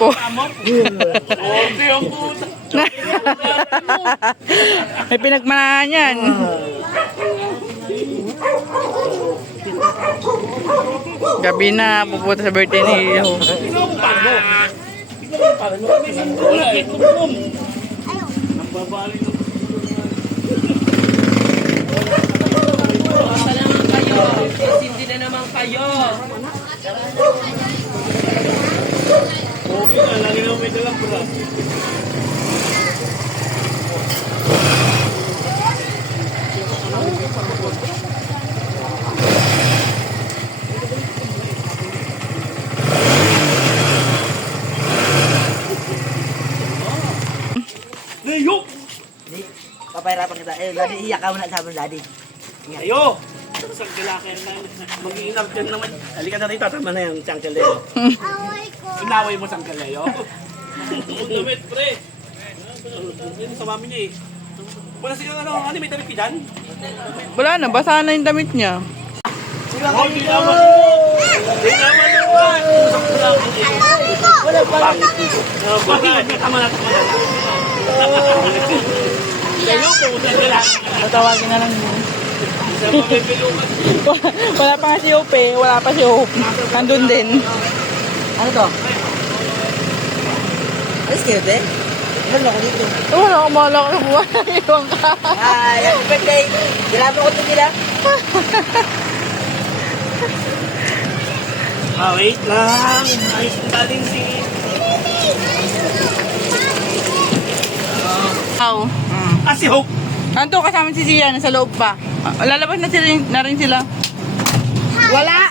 po. May pinagmanahan yan. Gabi na, pupunta sa birthday ni Iho. Hindi na naman kayo. Okay na, lagi na may dalang bra. Layok! Papahirapan kita. Daddy, iyak ka muna sa amin, Daddy. Ayo! Isang galakin na mag-iinap dyan naman. Halika na rito, tama na yung Uncle Leo. Inaway mo sa Uncle Leo. Damit, pre. Yun sa mami niya eh. Wala siya ano, may damit ka dyan? Wala na, basa na yung damit niya. Oh, di naman mo! Di naman mo! Wala pa lang. Tama na. Leo, pumunta ka lang. Tatawagin na lang yun. Isa pa may pilungan. Wala pa nga si Hope eh. Wala pa si Hope. Nandun din. Ano to? Alis kayo, Ben? Ano ako dito? Wala akong mahala ka sa buwan. Iwan ka. Ay, happy birthday. Gilama ko ito nila. Wait lang. Ayos na galing si... Wow. Si Hope. Anto, kasama si Zia. Nasa loob pa. Lalabas na, na rin sila. Wala!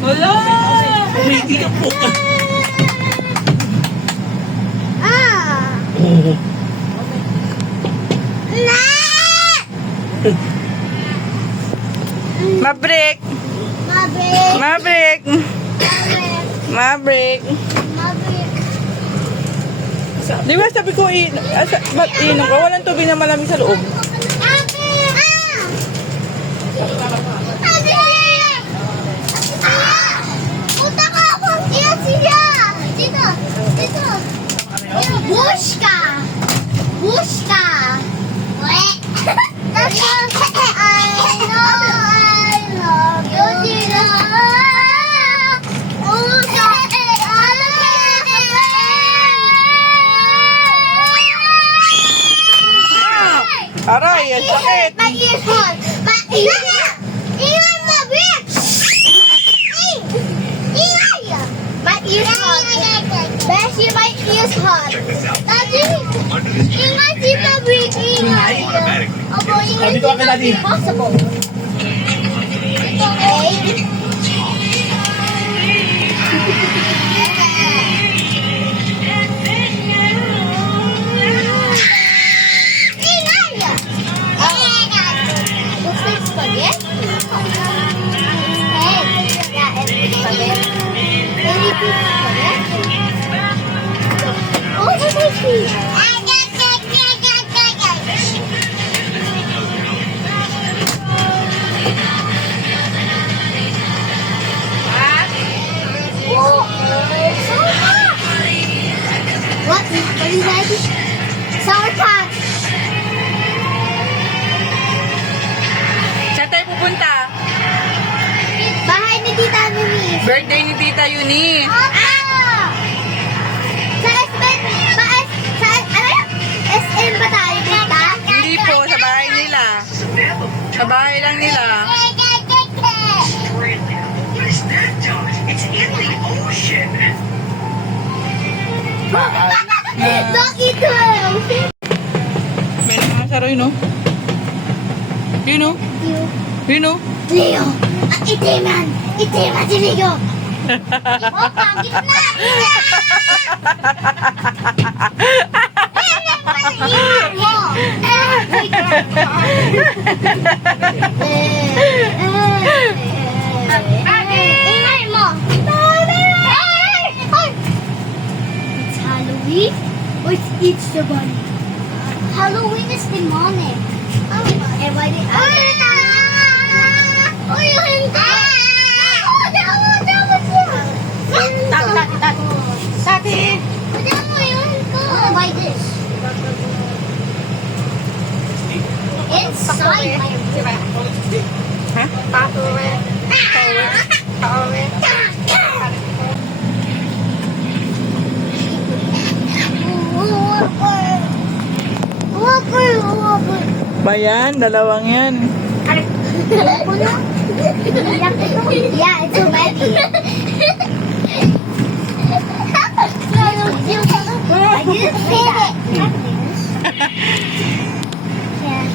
Wala! Hindi ka po ka. Maverick! Maverick! Maverick! Di ba sabi ko, ba't inom ka? Walang tubig na malamig sa loob. Bushka! Bushka! I love you, Dina. Aray, ang sakit! My ears hot. My ears. Ingay mo, bitch! Ingay! My ears hot. Beshi, my ears hot. Daddy, ingay si Maverick. Ingay. Opo, ingay Dito ka kay Daddy. Possible. Okay. What is that? Sour Patch. Saan tayo pupunta? Bahay ni Tita Mimi. Birthday ni Tita Eunice. Sa SM ba tayo, Tita? Hindi po, sa bahay nila. Sa bahay lang nila. Don't eat them. May mga saroy, no? You know? You know? Leo, ang itiman. Itiman si Leo. Oh, pangit na. Ingay mo. Ingay mo. It's Halloween or it's Easter bunny? Halloween is demonic. Everybody. Oh, you hindi. Bayan, dalawang yan. Yeah, it's so many. I didn't say that. Yeah.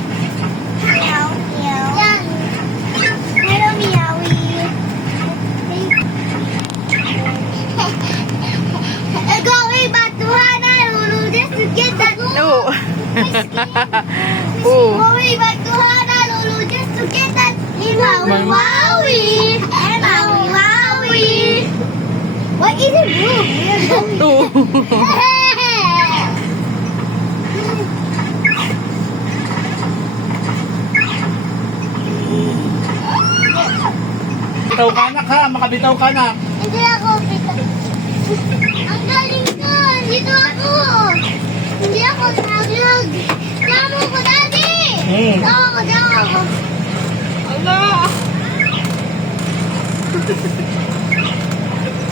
Meow, meow. Yeah. Hello, meowie. Going back to Honolulu just to get that. Oo. Oo. Going back to Honolulu just to get that. Maui, Maui. Maui, Maui. What is it, blue? Oo. Bitaw ka na ha, makabitaw ka na. Hindi ako kita. Ang galing ko! Dito ako! Hindi ako nag-vlog. Tama ko, Daddy! Tama ko.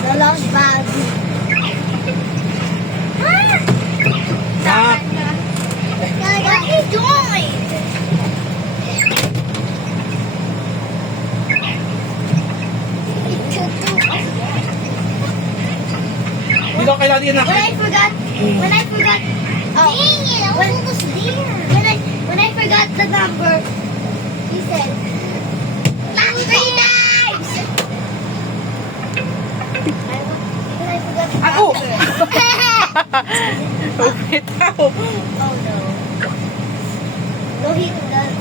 The lost bag. Ha? What are you doing? Dito kay Daddy na. When I forgot, oh, dang it, I was almost there. When I forgot the number, he said, last 3 times! When I forgot the Ako! number. Bitaw. Oh no. No, he does.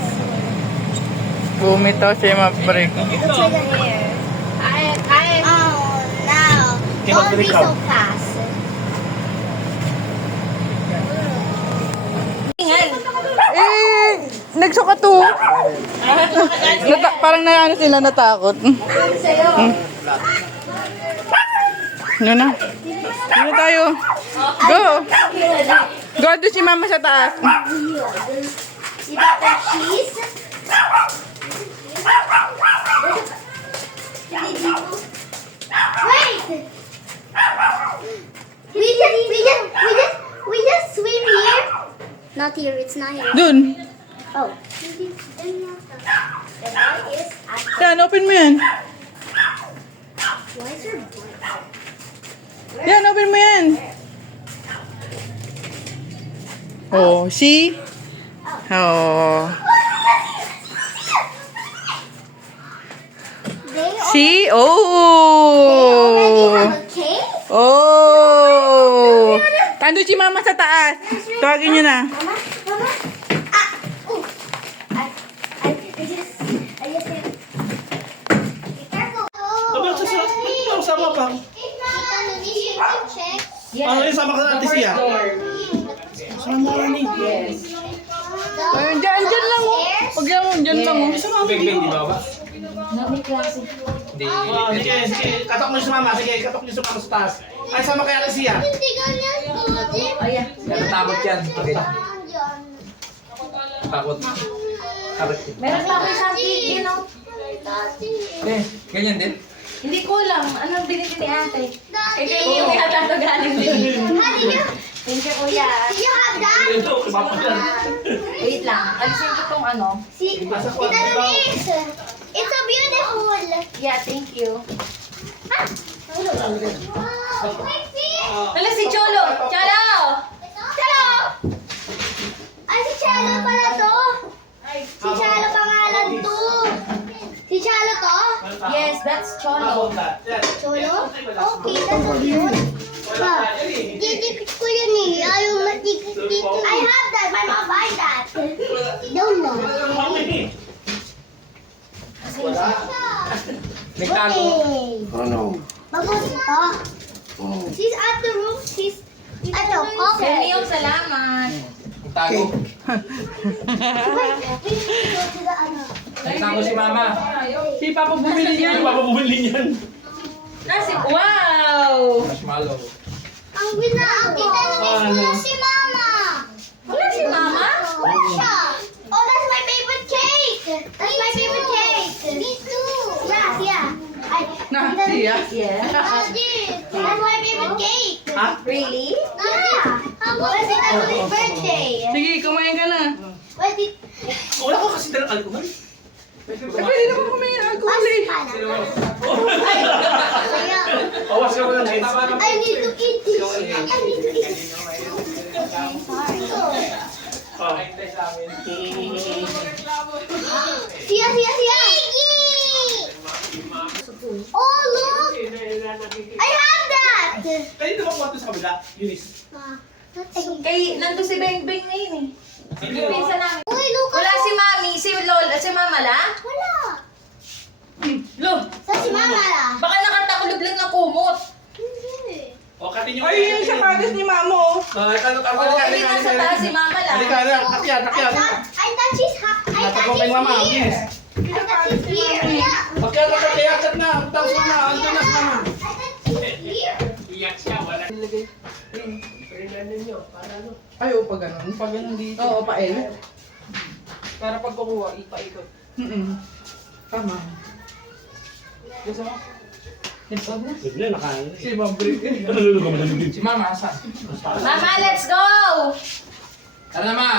Bumitaw si Maverick. Looks like a hair. Oh no. Don't be so fast. Eh, nagsuka to. Parang na ano sila natakot. Yun na. Yun na tayo. Go. Go, doon si mama sa taas. You got that cheese? Wait! We just swim here? Not here, it's not here. Doon. Oh. Then why is Yan, open mo yan. why is your butt? Yan, open mo yan. Oh, see? Oh. They See? already Oh. have a cake? Oh. Tando si mama sa taas. Tawagin nyo na. Mama? Ah! Oh! I just said. Be careful. Aba, sama pa. Check. Ano yung sama ka sa Ate Sia? Sama ka ni. Ayun, dyan lang oh. Huwag dyan lang oh. Big-big, di ba ba? Sige, sige. Katok mo si mama. Sige, katok niyo si mama sa taas. Ay, sama kay Ate Sia. Hindi ganyan po, Jim. Natatakot yan. Okay. Takot. Takot. Meron pa ako isang cake, you know? Eh, ganyan din. Hindi ko alam. Anong binili ni ate? Eh, kayo yung yata ito galing din. Thank you, kuya. Do you have that? Ito, iba pa yan. Wait lang. Alisin ko tong ano. See, Tita Luis, it's so beautiful. Yeah, thank you. Wow, my feet. Hala si Cholo! Cholo! Chalo! Ay, si Chalo pala to. Si Chalo pangalan to. Si Chalo to? Yes, that's Cholo. Cholo? Okay, that's so cute. Pa, didikit ko yun eh. Ayaw matikit dito. I have that. My mom buy that. Don't know. Nagtago. Ano? Bagus ito. She's at the room. She's at the office. Send yung salamat. Nagtago. Nagtago si mama. Si Papa bumili Hindi yan. pa bumili niyan. Kasi, wow! Marshmallow. Ang ginagawa. Wala si Mama. Wala si Mama? Wala siya. Oh, that's my favorite cake. That's my favorite cake. Me too. Yeah. Siya. Yes. That's my favorite cake. Ha? Really? Yeah. How about Tita Luis' birthday? Sige, kumain ka na. Well, ng alcohol? Pwede naman humingi ng alcohol eh. Awas ka mo ng hands. I need to eat this. I need to eat this. Oh. Here, here, here. Oh, look. I have that. Kayo naman kwarto sa kabila, Eunice. Kay, nandun si Beng Beng na yun eh. Yung pinsan namin. Uy, look. Wala si Mami, si Lola, si Mama la? Wala. Lo, Sa si Mama lang. baka nakatakulog lang ng kumot. Hindi. O, katin yung... Ay, yun yung sapatos ni Mamo. Hindi nasa taas si Mama la. Halika, akyat. I touch his Natagong kay Mama, here. Eunice. I touch his here. Yeah. Akyat na. Tapos na, andun na si Mama. I touch his here. Ay, pag ganun. Pag ganun dito. Oo, pa L. Para pag kukuha, ipa-ikot. Tama. Gusto mo? Headphone na? Good na, nakain na. Si Ma'am Brick. Nalulugaw mo din. Si Mama, asan? Mama, let's go! Tara na, Ma!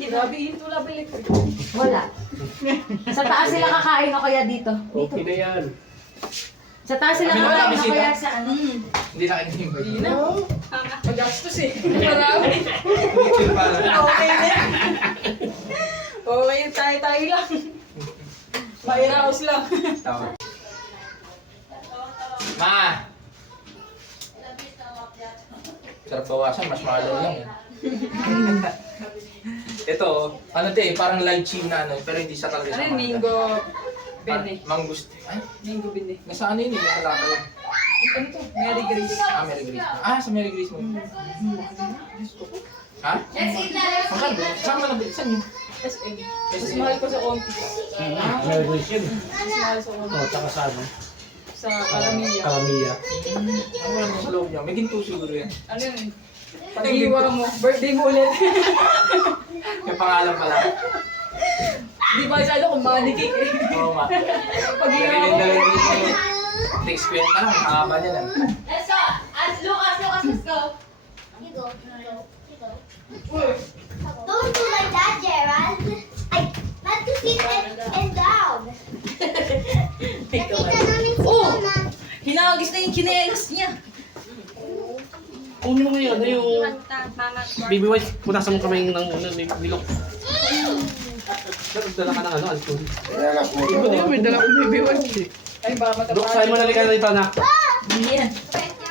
Grabe, ito labalik. Wala. Sa taas sila kakain o kaya dito? Okay na yan. Sa taas sila Kami na kakain o bisita. kaya sa ano? Hindi na kinihimba. Hindi na. Magastos eh. Marami. Okay na. Okay, tayo lang. Mairaos lang. Tama. Ma! Sarap bawasan, mas mahal lang eh. Ito, ano to eh, parang lychee na ano, pero hindi siya talaga Ano siya yung mango bene? Mangust. Ay, Mango bene. nasa ano yun eh, nasa lata yun. Ano to? Mary Grace. Ah, Mary Grace. Ah, sa Mary Grace mo. Ha? Let's eat na, let's Saan eat. ba? Saan ba nabili? Saan yun? SM. Mas mahal pa sa konti. Meron ko yun. Mas mahal sa konti. O, tsaka sa ano? Sa Kalamia. Kalamiya. Ano yan sa loob niya? May ginto siguro yan. Ano yun? Pag-iwa mo. Birthday mo ulit. Yung pangalan pala. Di ba sa ano kung manicake eh. Oo nga. Pag-iwa mo. Next kwenta lang, mahaba niya lang. Let's go! Lucas, let's go! You go. Don't do like that, Gerald. Not to sit and down. Nakita namin si Oh! Mama. Hinagis na yung chinelas niya. Kung yung ngayon, yung baby wife, putasan mo kamay ng nilok. Dala ka ng ano, alcohol. Hindi mo, may dala kong baby wife eh. Ay, baka Dok, sa'yo mo nalikan na ito, anak. Yan.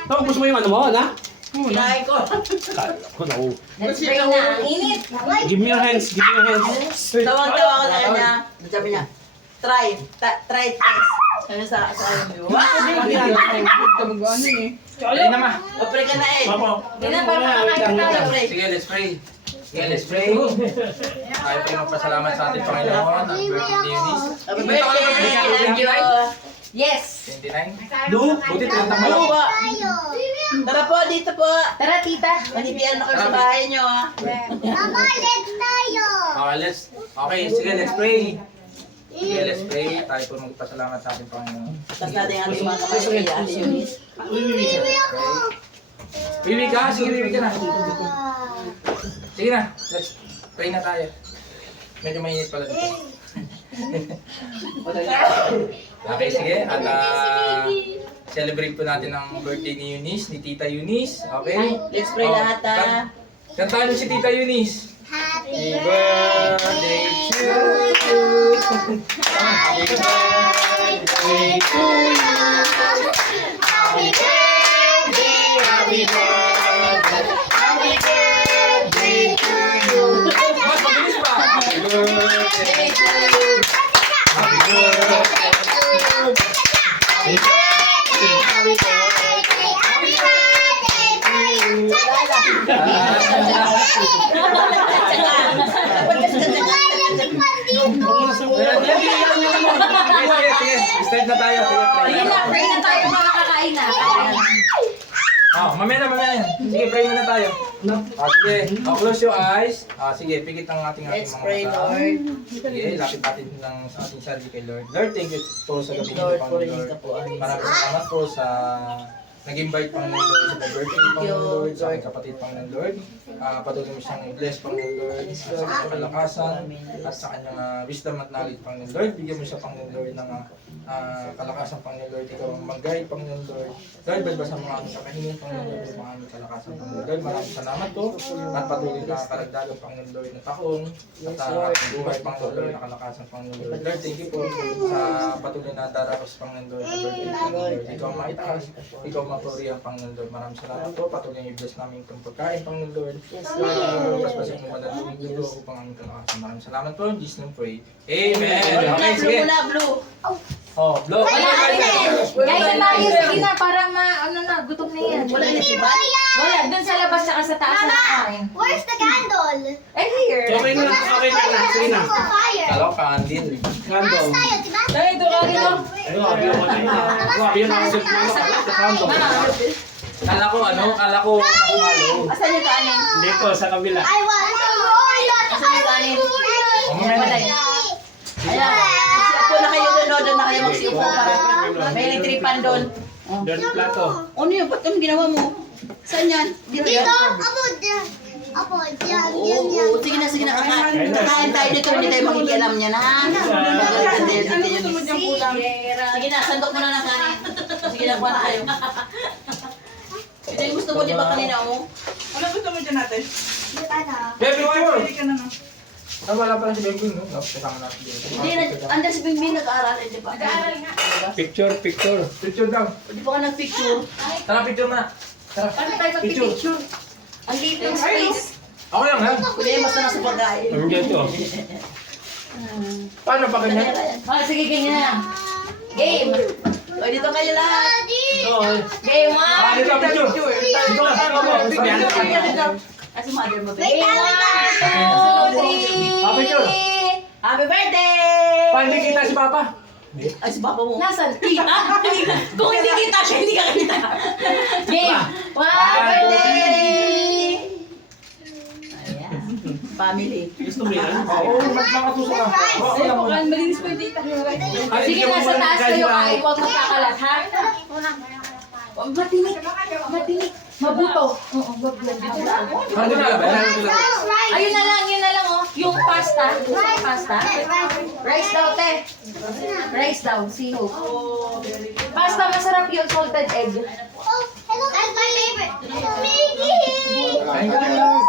Ito, gusto mo yung ano mo, anak? Kinain ko. Kala ko, naku. Let's pray na. Ang init. Give me your hands, give me your hands. Tawang-tawa ko sa kanya. Sabi niya, try test. Sabi sa ayaw mo. Kamag-ano eh. Dali na, Ma. Opre ka na eh. Papa. Hindi na, para makakain tayo. Sige, let's pray. Sige, let's pray. Tayo po magpasalamat sa ating Panginoon. Ang birthday ni Eunice. Happy birthday! Thank you. Yes. 29. Do? Buti tinatang Ano mo. po? Tayo. Tara po, dito po. Tara, tita. Manipian na kayo sa bahay niyo. Mama, let's tayo. Okay, sige, let's pray. Sige, let's pray. Tayo po magpasalamat sa ating Panginoon. Tapos natin ang ating mga kamay sa iya. Eunice. Bibi ako. Bibi ka? Sige, bibi ka na. Sige na, let's pray na tayo. Medyo mainit pala dito. Okay, sige. At celebrate po natin ang birthday ni Eunice, ni Tita Eunice. Okay? Let's pray lahat ha. Kantahan mo si Tita Eunice. Happy birthday to you. Happy birthday to you. Happy birthday, happy birthday, happy birthday to you. Mas mabilis pa. Happy birthday to you. Happy birthday to you. Happy birthday, happy birthday, happy birthday to you. Start na tayo. Ayun na, pray na tayo para makakain na. Oh, mamaya na. Sige, pray muna tayo. Sige, close your eyes. Sige, pikit ang ating Let's mga pray, mata. Lord. Sige, lapit natin lang sa ating sarili kay Lord. Lord, thank you po sa gabi Lord, niyo, for Panginoon. his kapuan. Maraming salamat po sa nag-invite Panginoon Lord sa birthday Panginoon Lord, sa aking kapatid Panginoon Lord. Patuloy mo siyang i-bless Panginoon Lord sa kanyang kalakasan at sa kanyang wisdom at knowledge Panginoon Lord. Bigyan mo siya Panginoon Lord ng kalakasan Panginoon Lord. Ikaw ang mag-guide Panginoon Lord. Lord, balbasa mo aming kakahingin Panginoon Lord, mga aming kalakasan Panginoon Lord. Maraming salamat po at patuloy na karagdagan Panginoon Lord na taon at buhay Panginoon Lord na kalakasan Panginoon Lord. Lord, thank you po sa patuloy na daraos Panginoon Lord na birthday Panginoon Lord. Ikaw ang maitaas, ikaw ang mapurihan Panginoon Lord. Maraming salamat po. Patuloy na i-bless namin itong pagkain Panginoon Lord. Paspasin mo madalawang dulo upang aming kalakasan. Maraming salamat po. In Jesus' name pray. Amen. Okay, sige. Blue. Oh, blow. Wala na Guys, tayo, sige na, para gutom na yan. Wala na si Bat. Wala, dun sa labas saka sa taas na kain. Where's the candle? Eh, here. Okay na, okay na. Sige na. Where's the fire? Kalo, kandil. Taas tayo, diba? Tayo, ito ka dito. Ano, abiyan mo na yun. Abiyan ang sip mo. Kakando. Kala ko nakumalo. Asan yung kanin? Dito, sa kabila. I want to roll. Asan yung kanin? Mamaya na. Ayan. Magsiupo na kayo doon na kayo magsiupo para may electric pan doon. Oh. Doon plato. Ano yun? Ba't anong ginawa mo? Saan yan? Dito yan? Dito, apo dyan. Apo dyan, Oo, dyan, dyan. oo. Sige na. Kakain tayo dito. Hindi tayo makikialam niyan, ha? Magaganda dito Ano yun. gusto mo diyang kulang? Sige na, sandok mo na ng kanin. Sige na, kuha na kayo. Ito yung gusto mo, di ba kanina mo? Ano gusto mo dyan natin? Baby, Pili ka na no. wala pala si Baby, no? Kasama natin dito. Hindi, andyan si Bingbing nag-aaral, di ba? Nag-aaral nga. Picture. Picture daw. Di ba ka nag-picture? Tara, picture na. Tara. Paano tayo mag-picture? Ang liit ng space. Ako lang, ha? Hindi, basta nasa pagkain. Ang dito. Paano pa ganyan? Oh, sige, ganyan na lang. Game. O, dito kayo lahat. Game 1. Dito, picture. Dito ka. At si mother mo, Wait, baby. wait, Game 1, 2, 3. Picture. Happy birthday! Paano kita si Papa? Ay, si papa mo. Nasaan? Kita. Kung hindi kita siya, hindi ka kita. Game 1, Birthday! Ayan. Family. Gusto mo yan? Oo, nakatuso ka. Oo, lang muna. Malinis ko yung data. Sige, nasa taas kayo kain. Huwag magkakalat, ha? Matinik. Mabuto. Oo, wag yan. Ano na ba? Ayun na lang, oh. Yung pasta. Gusto mo pasta? Rice daw, te. Rice daw, si Hope. Pasta, masarap yung salted egg. Oh, hello. That's my favorite. Mickey! Kain ka lang.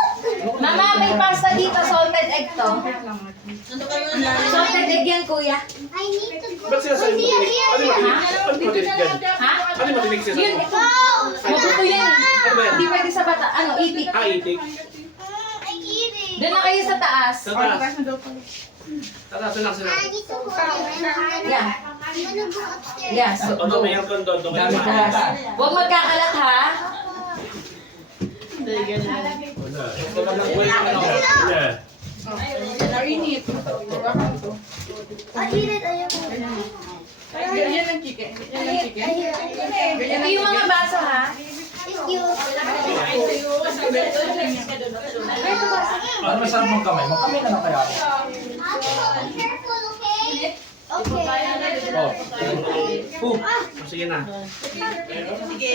Mama, may pasta dito, salted egg to. Nandun kayo na lang. Salted egg yan, kuya. I need to go. Ba't sinasabi mo matinik? Ano matinik? Ano matinik yan? Ha? Ano matinik siya? Yun, mabuto yan eh. Ano ba yan? Hindi pwede sa bata. Ano, itik. Itik. I eat it. Doon na kayo sa taas. Sa taas. Tara, sunang sila. I need to go. I'm Yeah. gonna go upstairs. Yes. Ano, may aircon doon. Doon Dami kayo ko sa- yata. Huwag magkakalat, ha? Ito na lang. Yeah. Nainit. I eat it. Ayoko. Yan ang chicken. Yan ang chicken. Ito yung mga baso, ha? Excuse. Ano masarap mong kamay? Magkamay ka na kaya ako. Be careful, okay? Okay. Oh. Sige na. Sige,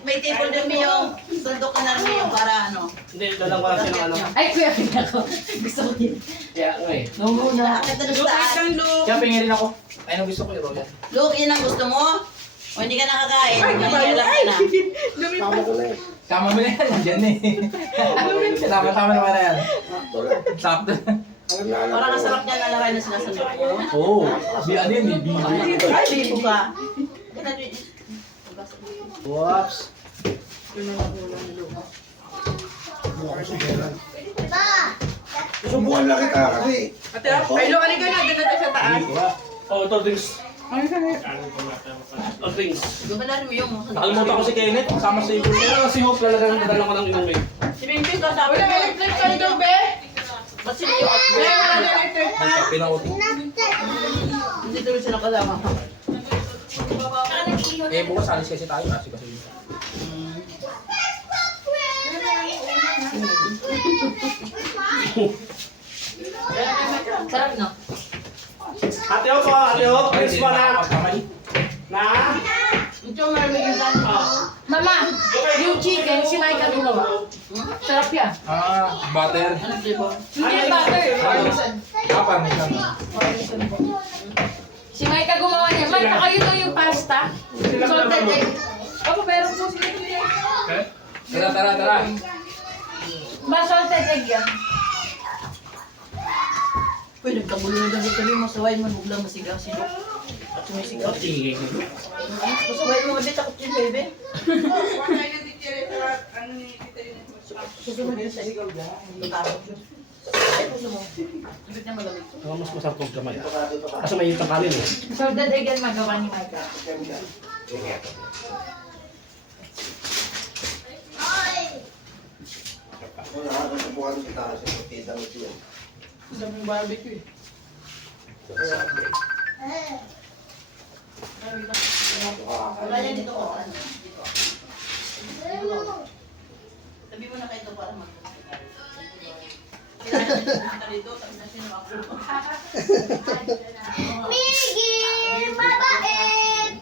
may table din mo yung sandok ka na rin yung para ano. Hindi, dalang ko lang siya ng ano. Ay, kuya, ako. Gusto ko yun. Kaya, okay. Nakakit na sa taas. Kaya pingin rin ako. Ayun ang gusto ko yung royal. Luke, yun ang gusto mo? O hindi ka nakakain? Nangiyalam ka na. Tama mo na yan. Nandiyan eh. Tama naman na yan. Sakto. Parang ang sarap niya nalaray na sinasandok mo. Oo. Ano yun eh. Bibo. Ay, bibo ka. Whoops. Pa! Subukan lang kita kasi. Ate, ay, lukanin ka na. Doon natin sa taas. Oh, ito drinks. Ay, sorry. Oh, drinks. Gumalarin mo yung Nakalimutan ko si Kenneth. Kasama si Ibu. Pero si Hope talagang nadala ko ng inumin. Si Bimbing ka sabi Wala, mo. electric ka ito, be. Ba't sila yung Be, wala na electric pa. Pinauti. Hindi tuloy sila kasama. Eh, bukas alis kasi tayo. Kasi. Sarap, no? Ate Hope, Drinks pa na. Pagkamay. Na? Ito, marami yung Yung chicken, si Micah gumawa. Sarap yan. Butter. Ano flavor? Hindi yung butter. Parmesan. Si Micah gumawa niya. Micah, kayo daw yung pasta. Salted egg. Opo, meron po sila. Tara. Salted egg yan. Uy, nagkagulo na daw dito yung masaway mo. Huwag lang masigaw si Doc. At sumisigaw. Sige. Masaway mo ulit ako dyan, baby. Susunod yun sa ikaw dyan. Lutakot yun. Ay, puso mo. Hindi niya malamig. Mas masarap kong kamay. Kasi may yung tangkalin eh. Salted egg yan magawa ni Micah. Sa mong barbecue eh. Wala yan dito ko. Sabi mo na kayo ito para mag- dito, tapos na sino ako. Miggy, mabait!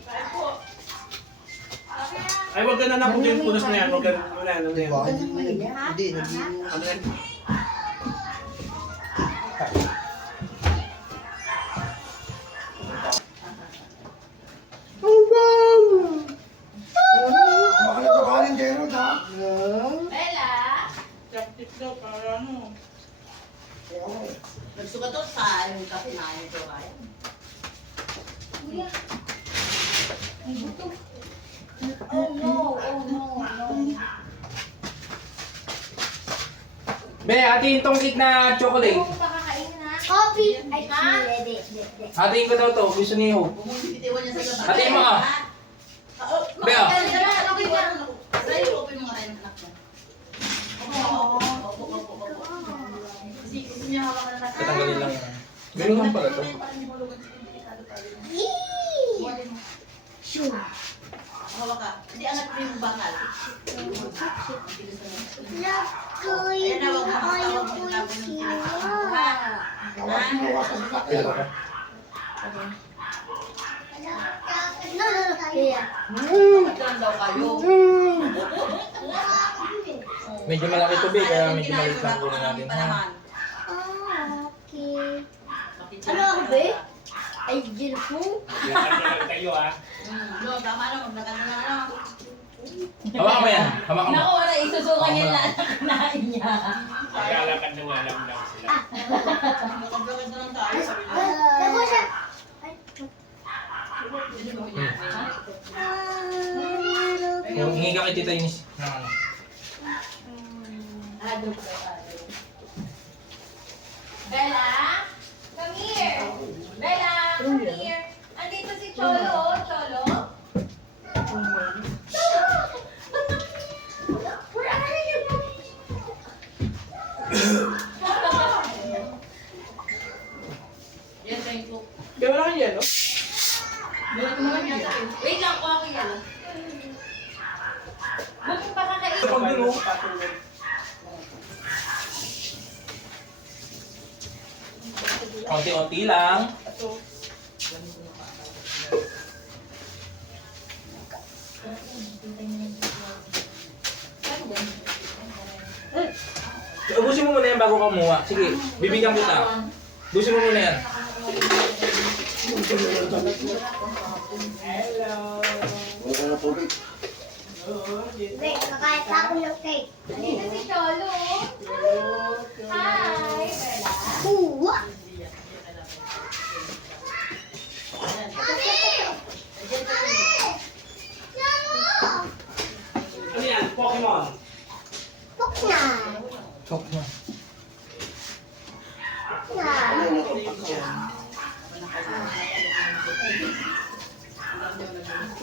Ay, wag ka na napog yung punos na yan. Wag ka na. Ano na yan? Ano yan? Bakit ka kanin kayo, ha? Chaptik daw, para ano. Nagsuka to sa yung kape na ito kaya. Be, hatiin tong cake na chocolate. Coffee! Ay, hindi. Hatiin ko daw to. Gusto niyo. Bumibitiwan niya sa labas. Hatiin mo ka. Bea. Open mo nga yung anak niya. Kasi gusto niya hawakan na Tatanggalin lang yan. Ganun lang pala to. Hawak ka. Hindi anak ko yung bakal. Love ko Ayan na, wag mo ayaw tawag ko mo yung tapon yung siya. Pila ka? No. Yeah. Magkaroon daw kayo. Medyo malaki to, Be. Kaya medyo maliit lang kunin natin. Ha? Okay. Ano ako, be? Ay, gil po. Kayo ah. No, tama na. Maglakad na lang. Hawakan mo yan. Hawakan mo. Naku, wala isusuka niya lahat ng kinain niya. Maglalakad na alam lang sila. Maglakad na lang tayo. Sabi niya. Ako siya. Hingi ka kay Tita Inis. Ng ano. Bella, come here. Bella, come here. Andito si Cholo, oh, Cholo. Where are you? Yan, thank you. Be, wala kang yelo? Wait lang, kuha ko yan. Huwag mo pa kakain. Pag dulo. Konti-unti lang. Ubusin mo muna yan bago ka kumuha. Sige, bibigyan kita. Ubusin mo muna yan. Wala na tubig. Wait, kakain pa ako ng cake. Andito si Cholo. Hi, Bella. Uwa! Ano yan? Pokemon. Pok na! Chok na.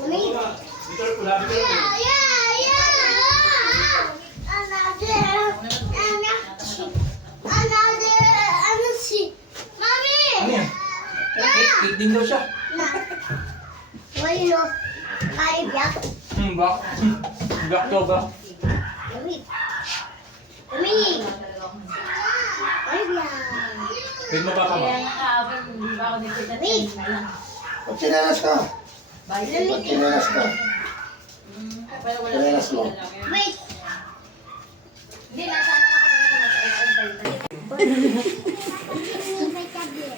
Wait. Ano si? Mami! Ano yan? Cake din daw siya. Why no? Kaya biyak? Bak. Bak to ba? Wait. Mami! Kaya biyak. Wait mo pa ka ba? Kaya nga kahapon, hindi ba ako nakita Wait. na lang. Ba't sinalas ka? Ba't sinalas ka? Pareras mo. Wait. Hindi, nasaan na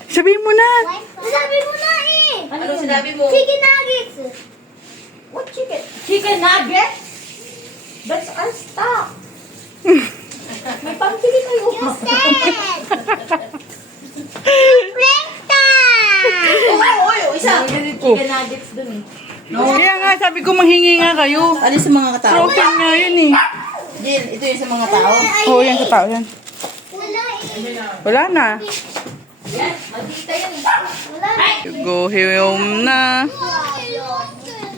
Sabihin mo na. Sabi mo na eh. Ano sinabi mo? Chicken nuggets. What chicken? Chicken nuggets? That's our stock. May pangkili kayo. You said. Prank time. Uy, isa. Chicken nuggets dun eh. Kaya nga, sabi ko manghingi nga kayo. Ano sa mga tao? Frozen nga yun eh. Jill, ito yung sa mga tao. Oo, yan sa tao yan. Wala eh. Wala na. Yan, maldita yan eh. Wala eh. Go home na.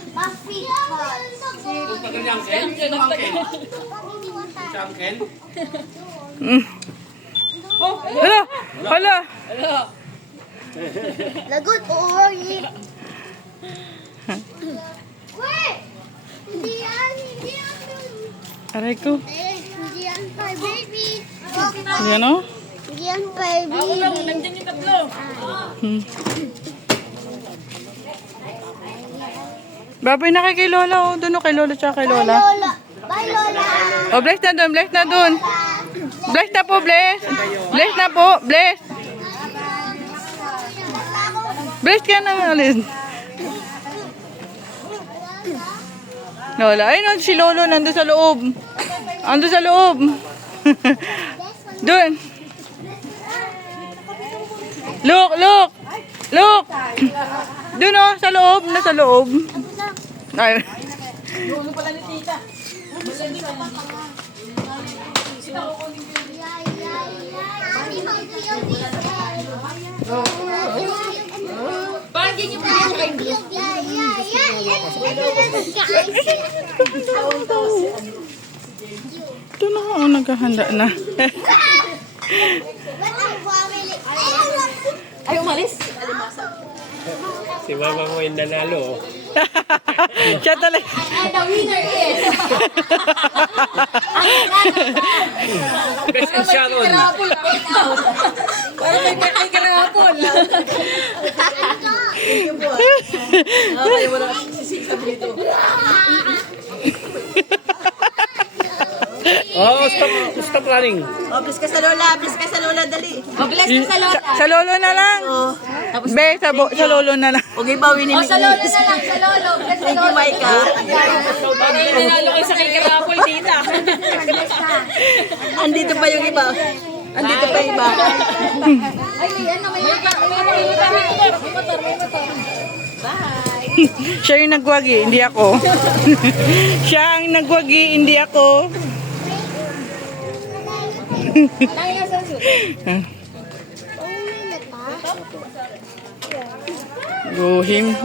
Buffy cuts. Pagkakang uncle? Sino uncle? Si uncle? Hala! Hala! Lagot or eat. Wait! Hindi yan, hindi yan. Aray ko. Eh, hindi yan pay baby. Yan o. Hindi yan pay baby. Nandiyan yung tatlo. Babay na kay Lola o. Doon o kay Lola tsaka kay Bye, Lola. Lola. Bye, Lola. O, bless na doon, bless na doon. Bless na po, bless. Bless na po, bless. Bless ka na, Alin. Lola, ayun si Lolo nandun sa loob. Ando sa loob. Doon. Look, look. Look. Doon o, sa loob, nasa loob. Ay. Bagay niyo pa yung Ito na ako, naghahanda na. Ay, umalis. Si mama mo yung nanalo. Siya talaga. And the winner is... Best in Sharon. Parang may birthday ka ng hapon. Kaya mo na sisig dito. Oh, stop running. Oh, please ka sa Lola. Please ka sa Lola, dali. Oh, bless ka sa Lola. Sa Lolo na lang. Oh, tapos, Be, sa Lolo na lang. huwag ibawin ni Oh, sa Lolo na lang, sa Lolo. Bless sa Thank you, Lolo. Maika. Parang ninalo kayo sa kay Karapol, tita. Andito pa yung iba. Andito pa yung iba. Ay, ano, may motor. Siya yung nagwagi, hindi ako. Siya ang nagwagi, hindi ako. Go him.